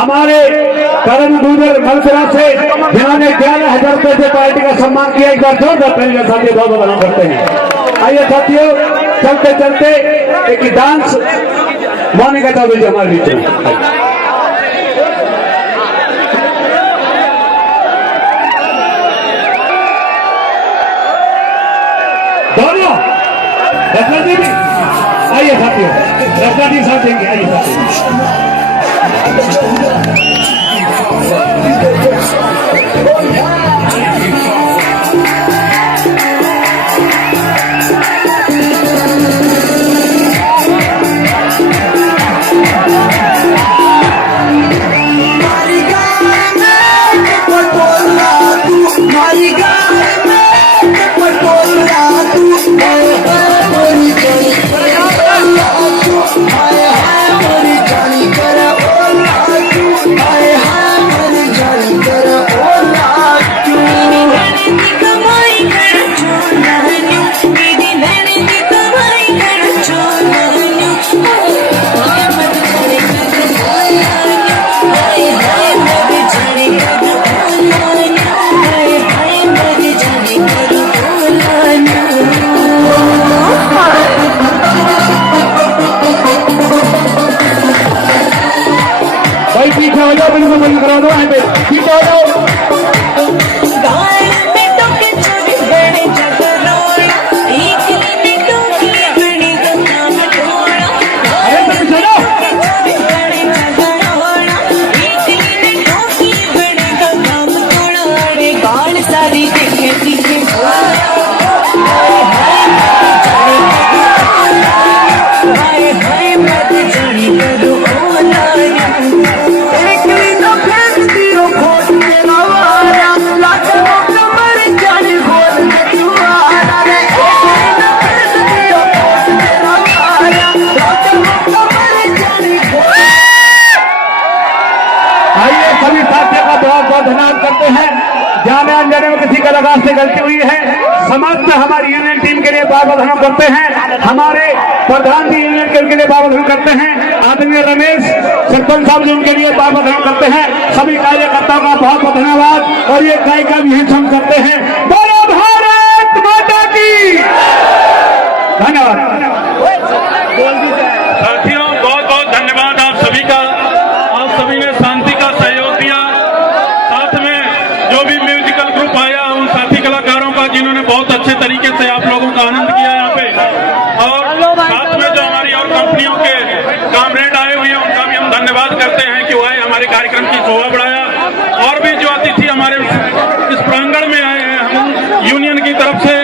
हमारे करण गुजर मलसरा से जिन्होंने 11,000 रुपए से पार्टी का सम्मान किया। एक बार जोरदार पहले साथियों बहुत बना करते हैं। आइए साथियों, चलते चलते एक डांस मोनिका चौधरी जी हमारे बीच में। दोनों रत्ना जी भी आइए साथियों, रत्ना जी साथ देंगे। आइए साथियों, पीछे हो जाओ, बिल्कुल बंद करा दो। पीछे हो जाओ। सभी साथियों का बहुत बहुत धन्यवाद करते हैं। जाने अनजाने में किसी कलाकार से गलती हुई है, समस्त हमारी यूनियन टीम के लिए बहुत बहुत धन्यवाद करते हैं। हमारे प्रधान जी यूनियन के लिए बहुत धन्यवाद करते हैं। आदरणीय रमेश सरपंच साहब जी उनके लिए बहुत बहुत धन्यवाद करते हैं। सभी कार्यकर्ताओं का बहुत बहुत धन्यवाद। और ये गायिका भी हम करते हैं। बोलो भारत माता की धन्यवाद। साथियों बहुत बहुत धन्यवाद आप सभी का। आप सभी ने शांति का सहयोग दिया। साथ में जो भी म्यूजिकल ग्रुप आया, उन साथी कलाकारों का जिन्होंने बहुत अच्छे तरीके से आप लोगों का आनंद किया यहाँ पे। और साथ में जो हमारी और कंपनियों के कामरेड आए हुए हैं, उनका भी हम धन्यवाद करते हैं कि वो आए, हमारे कार्यक्रम की शोभा बढ़ाया। और भी जो अतिथि हमारे इस प्रांगण में आए हैं, हम यूनियन की तरफ से